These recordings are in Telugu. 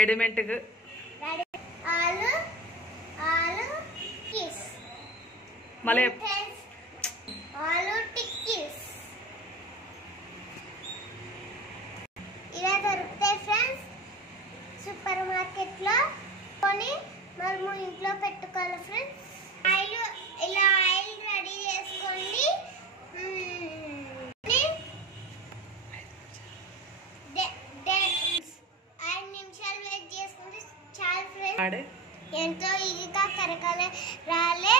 రెడీమేడ్ ఆలు ఆలు టిక్కీస్ మళ్ళీ ఆలు టిక్కీస్ ఇలా దొరుకుతాయి ఫ్రెండ్స్ సూపర్ మార్కెట్ లో కొని మనము ఇంట్లో పెట్టుకోవాలి ఫ్రెండ్స్ ఆయిల్ ఇలా ఆయిల్ రెడీ చేసుకోండి 5 నిమిషాలు వెయిట్ చేసుకుంటే చాలు ఫ్రెండ్స్ ఎంతో ఈజీగా కరకర రాలే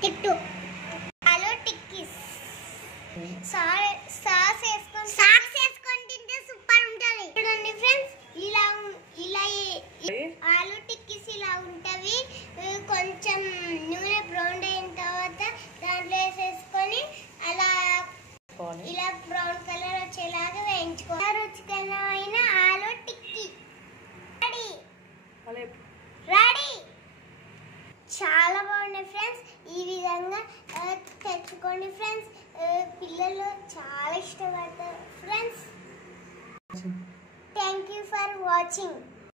టిట్టు ఆలు టిక్కీస్ సాస్ వేసుకొని తింటే సూపర్ ఉంటుంది చూడండి ఫ్రెండ్స్ ఇలా ఆలు టిక్కీస్ ఇలా ఉంటవి కొంచెం నూనె బ్రౌన్ అయిన తర్వాత దాంట్లో వేసేసుకొని అలా ఇలా బ్రౌన్ కలర్ వచ్చేలాగా వేయించుకోవాలి రుచికరమైన ఆలు టిక్కీ రెడీ చాలా బాగున్నాయి ఫ్రెండ్స్ ఈ విధంగా తెచ్చుకోండి ఫ్రెండ్స్ పిల్లలు చాలా ఇష్టపడతారు friends thank you for watching